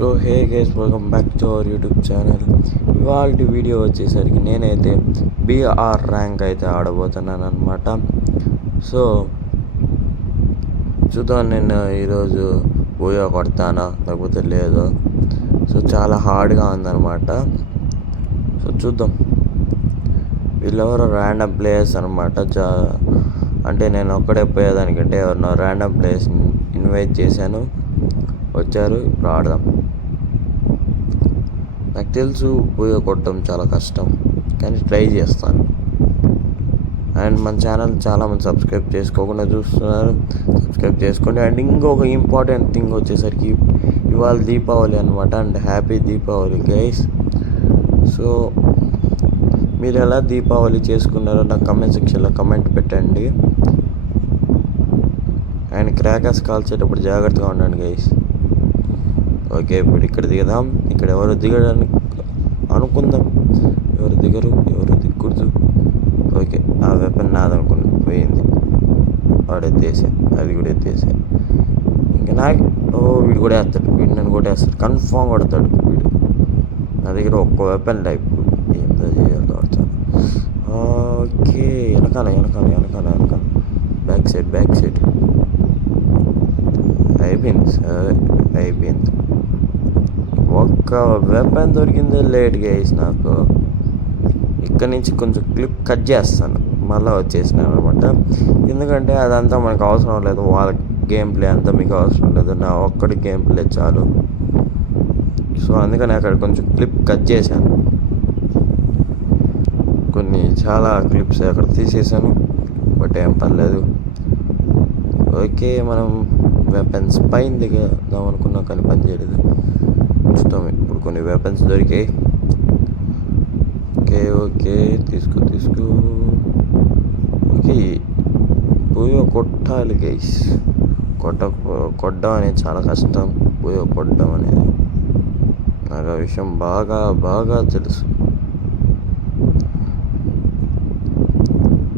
So hey guys, welcome back to our YouTube channel. ఇవాళ video వచ్చేసరికి నేనైతే BR rank అయితే ఆడబోతున్నాను అనమాట. సో చూద్దాం నేను ఈరోజు బోయా కొడతానా లేకపోతే లేదో. సో చాలా హార్డ్గా ఉందన్నమాట. సో చూద్దాం. వీళ్ళెవరో ర్యాండమ్ ప్లేయర్స్ అనమాట. అంటే నేను ఒక్కడే పోయేదానికంటే ఎవరినో ర్యాండమ్ ప్లేయర్స్ ఇన్వైట్ చేశాను, వచ్చారు. ఇప్పుడు ఆడదాం. నాకు తెలుసు బోయా కొట్టడం చాలా కష్టం, కానీ ట్రై చేస్తాను. అండ్ మన ఛానల్ చాలామంది సబ్స్క్రైబ్ చేసుకోకుండా చూస్తున్నారు, సబ్స్క్రైబ్ చేసుకోండి. అండ్ ఇంకొక ఇంపార్టెంట్ థింగ్ వచ్చేసరికి ఇవాళ దీపావళి అనమాట. And happy Deepavali guys. So మీరు ఎలా దీపావళి చేసుకున్నారో నాకు కమెంట్ సెక్షన్లో కమెంట్ పెట్టండి. అండ్ క్రాకర్స్ కాల్చేటప్పుడు జాగ్రత్తగా ఉండండి గైస్. ఓకే, ఇప్పుడు ఇక్కడ దిగదాం. ఇక్కడ ఎవరు దిగడానికి అనుకుందాం. ఎవరు దిగకూడదు. ఓకే, ఆ వెపన్ నాదనుకున్నా పోయింది. వాడు ఎత్తేసా, అది కూడా ఎత్తేసా. ఇంకా నాకు వీడు కూడా వేస్తాడు, వీడు నన్ను కూడా వేస్తాడు, కన్ఫామ్ కొడతాడు వీడు. నా దగ్గర ఒక్క వెపన్ టైప్ ఎంత చేయాలో ఆడతాను. ఓకే, వెనకాల బ్యాక్ సైడ్ అయిపోయింది. ఒక్క వెపన్ దొరికిందే లేట్ గైస్. నాకు ఇక్కడ నుంచి కొంచెం క్లిప్ కట్ చేస్తాను, మళ్ళీ వచ్చేసినాను అనమాట. ఎందుకంటే అదంతా మనకు అవసరం లేదు, వాళ్ళ గేమ్ ప్లే అంతా మీకు అవసరం లేదు, నా ఒక్కడి గేమ్ ప్లే చాలు. సో అందుకని అక్కడ కొంచెం క్లిప్ కట్ చేశాను, చాలా క్లిప్స్ అక్కడ తీసేసాను. బట్ ఏం పర్లేదు. ఓకే, మనం వెపన్స్ పైన దిగదాం అనుకున్నా కానీ పని చేయలేదు. చూస్తాం. ఇప్పుడు కొన్ని వెపన్స్ దొరికాయి. ఓకే తీసుకో. ఓకే, బోయో కొట్టాలి గైస్. కొట్టడం అనేది చాలా కష్టం. బోయో కొట్టడం అనేది నాకు ఆ విషయం బాగా తెలుసు.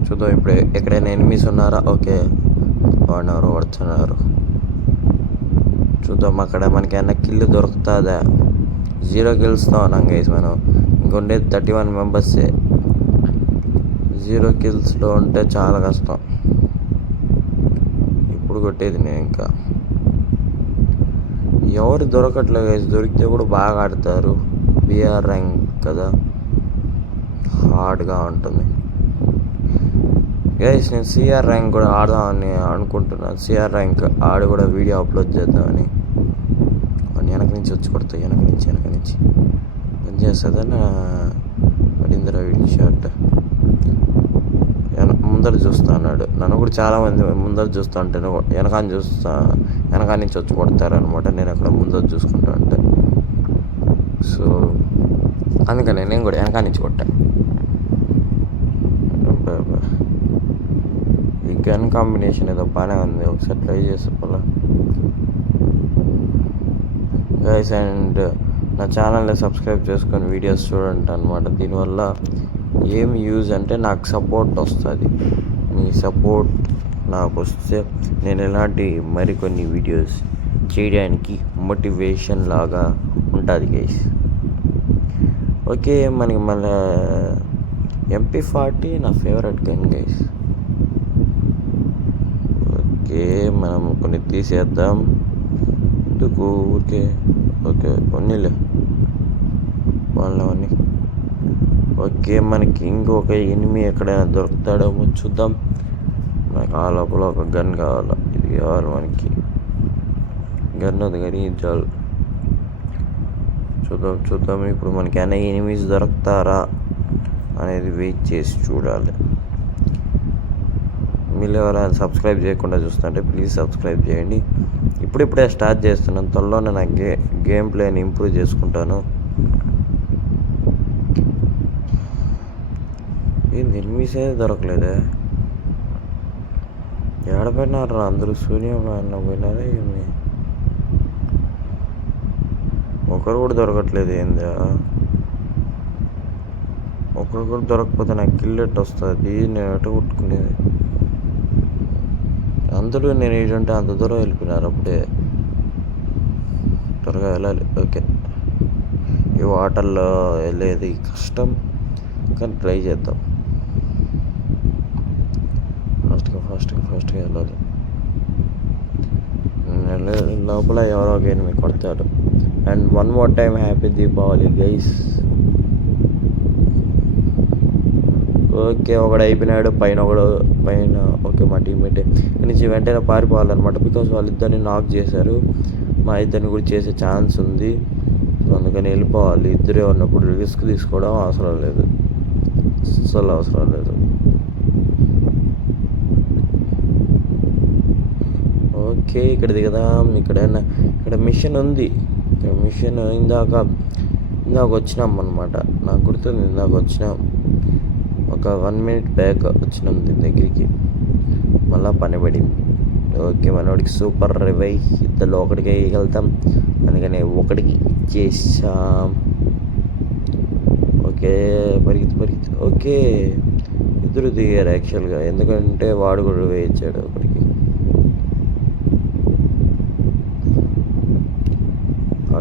చూద్దాం ఇప్పుడు ఎక్కడైనా ఎనిమీస్ ఉన్నారా. ఓకే, వాడినెవరో పడుతున్నారు. చూద్దాం అక్కడ మనకి ఏమైనా కిల్ దొరుకుతుందా. 0 కిల్స్తో ఉన్నాం గైస్. మనం ఇంకొండేది 31 మెంబర్సే. 0 కిల్స్లో ఉంటే చాలా కష్టం. ఇప్పుడు కొట్టేది నేను. ఇంకా ఎవరు దొరకట్లేదు గైస్. దొరికితే కూడా బాగా ఆడతారు. బీఆర్ ర్యాంక్ కదా, హార్డ్గా ఉంటుంది గైస్. నేను సిఆర్ ర్యాంక్ కూడా ఆడదామని అనుకుంటున్నాను. సిఆర్ ర్యాంక్ ఆడి కూడా వీడియో అప్లోడ్ చేద్దామని. వెనక నుంచి వచ్చి కొడతా, వెనక నుంచి పని చేస్తుందని పడిందిరా వీడి షార్ట్. ముందర చూస్తా అన్నాడు. నన్ను కూడా చాలామంది ముందర చూస్తూ ఉంటే వెనక నుంచి వచ్చి కొడతారనమాట. నేను అక్కడ ముందర చూసుకుంటా అంటే. సో అందుకని నేను కూడా వెనక నుంచి కొట్టాను. ఈ గన్ కాంబినేషన్ ఏదో బాగానే ఉంది, ఒకసారి ట్రై చేసుకోవాలా గైస్. అండ్ నా ఛానల్ని సబ్స్క్రైబ్ చేసుకొని వీడియోస్ చూడండి అనమాట. దీనివల్ల ఏమి యూజ్ అంటే నాకు సపోర్ట్ వస్తుంది. మీ సపోర్ట్ నాకు వస్తే నేను ఇలాంటి మరికొన్ని వీడియోస్ చేయడానికి మోటివేషన్ లాగా ఉంటుంది గైస్. ఓకే, మనకి మళ్ళీ MP40 నా ఫేవరెట్ గన్ గైస్. ఓకే, మనం కొన్ని తీసేద్దాం. ఎందుకు ఊరికే. ఓకే, ఉన్నీలే వాళ్ళని. ఓకే, మనకి ఇంకొక ఎనిమి ఎక్కడైనా దొరుకుతాడేమో చూద్దాం. మనకు ఆ లోపల ఒక గన్ కావాలి. ఇది కావాలి మనకి. గన్ ఉంది కానీ చాలు. చూద్దాం ఇప్పుడు మనకి అన్న ఎనిమీస్ దొరుకుతారా అనేది వెయిట్ చేసి చూడాలి. మీరు ఎవరైనా సబ్స్క్రైబ్ చేయకుండా చూస్తుంటే ప్లీజ్ సబ్స్క్రైబ్ చేయండి. ఇప్పుడిప్పుడే స్టార్ట్ చేస్తున్నాను. త్వరలోనే నా గేమ్ ప్లేని ఇంప్రూవ్ చేసుకుంటాను. ఏంది ఎనిమిసే దొరకలేదే. ఏడపోయినారు అందరూ. శూన్యంలో పోయినారా ఏమి. ఒకరు కూడా దొరకట్లేదు. ఏందా ఒకరు కూడా దొరకకపోతే నాకు కిల్లెట్ వస్తుంది. నేను ఎట కొట్టుకునేది. అందరూ నేను ఏంటంటే అంత దూరం వెళ్ళిపోయినారు అప్పుడే. త్వరగా వెళ్ళాలి. ఓకే, ఈ వాటర్లో వెళ్ళేది కష్టం, కానీ ట్రై చేద్దాం. ఫాస్ట్గా వెళ్ళాలి. లోపల ఎవరో ఎనిమిది కొడతాడు. And one more time happy Deepavali guys. Okay, ఒకడు అయిపోయినాడు, పైన ఓకే మా టీమ్మేటే నుంచి వెంటనే పారిపోవాలన్నమాట. బికాస్ వాళ్ళిద్దరిని నాక్ చేశారు, మా ఇద్దరిని కూడా చేసే ఛాన్స్ ఉంది. సో అందుకని వెళ్ళిపోవాలి. ఇద్దరే ఉన్నప్పుడు రిస్క్ తీసుకోవడం అవసరం లేదు, అసలు అవసరం లేదు. ఓకే, ఇక్కడ దిగదాం. ఇక్కడ మిషన్ ఉంది. ఇక్కడ మిషన్ ఇందాక వచ్చినాం అనమాట. నాకు గుర్తుంది, ఇందాక వచ్చినాం. ఒక 1 minute బ్యాక్ వచ్చినాం దీని దగ్గరికి. మళ్ళా పని పడింది. ఓకే, మనోడికి సూపర్ రివై. ఇద్దరు ఒకటికి వెళ్తాం, అందుకని ఒకటికి ఇచ్చేసాం. ఓకే, పరిగెత్తి. ఓకే, ఇద్దరు దిగారు యాక్చువల్గా, ఎందుకంటే వాడు కూడా రివై ఇచ్చాడు ఒకటికి.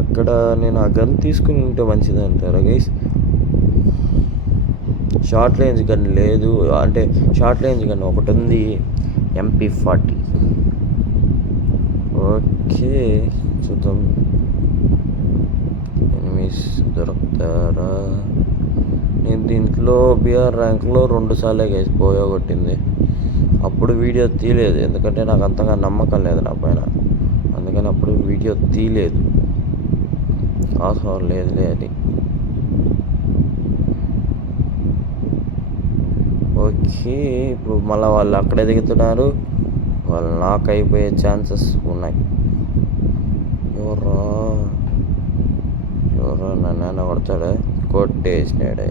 అక్కడ నేను ఆ గన్ తీసుకుని ఉంటే మంచిది అంటారా గైస్? షార్ట్ రేంజ్ గన్ లేదు, అంటే షార్ట్ రేంజ్ గన్ ఒకటి ఉంది, MP40. ఓకే, చూద్దాం ఎనిమిస్ దొరుకుతారా. నేను దీంట్లో BR ర్యాంక్లో 2 సార్లే గైస్ పోయగొట్టింది. అప్పుడు వీడియో తీయలేదు, ఎందుకంటే నాకు అంతగా నమ్మకం లేదు నా పైన, అందుకని అప్పుడు వీడియో తీయలేదు. అవసరం లేదులే అది. ఓకే, ఇప్పుడు మళ్ళీ వాళ్ళు అక్కడే దిగుతున్నారు. వాళ్ళు నాక్ అయిపోయే ఛాన్సెస్ ఉన్నాయి. ఎవరా నన్ను కొడతాడే, కొట్టేసినాడే.